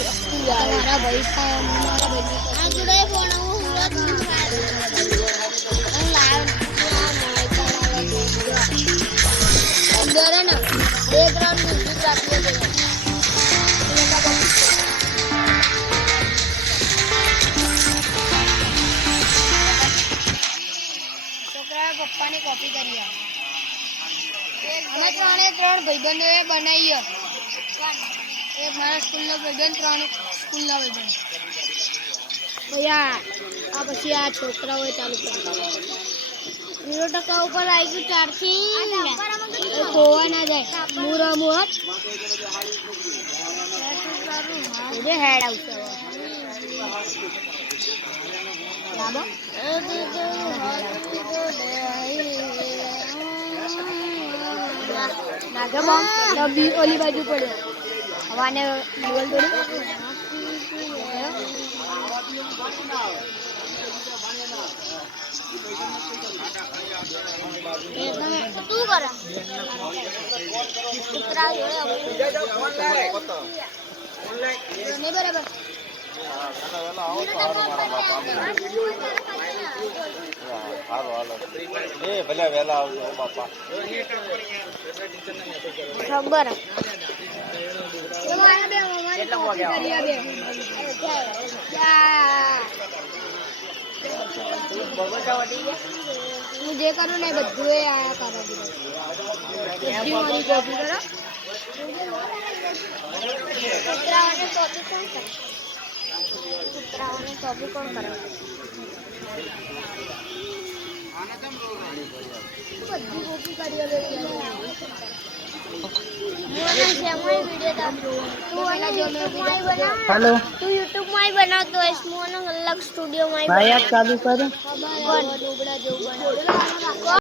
તમારા ભાઈ મારા ભાઈ આ જોડે ફોન હું લાવ અંદર ને બેકગ્રાઉન્ડ મ્યુઝિક રાખીએ છે છોકરા પપ્પાની કોપી કરી અમે ત્રણ ભાઈબંધોએ બનાવી એક મારા સ્કૂલનો ભાઈબંધ ત્રણ સ્કૂલના ભાઈબંધ ભૈયા આ પછી આ છોકરાઓએ ચાલુ કરી 0% ઉપર આવી ગયું ચાર્જિંગ ખોવા ના જાય મૂરા મુહત હેડ આવશે લાબો નાગે બોમ ડબી ઓલી બાજુ પડ્યો હવાને દિવાલ દોડી તું કર કૂતરા નહીં બરાબર ભલે વેલા આવજો બાપા ખબર હું જે કરું ને બધું એ આયા કરા કૂતરાઓને કોપી કોણ કરે કૂતરાઓને કોપી કોણ કરે બધી કોપી કરી हेलो तू यूट्यूब में ही बनातो है इसमें अलग स्टूडियो में भाई आप चालू करो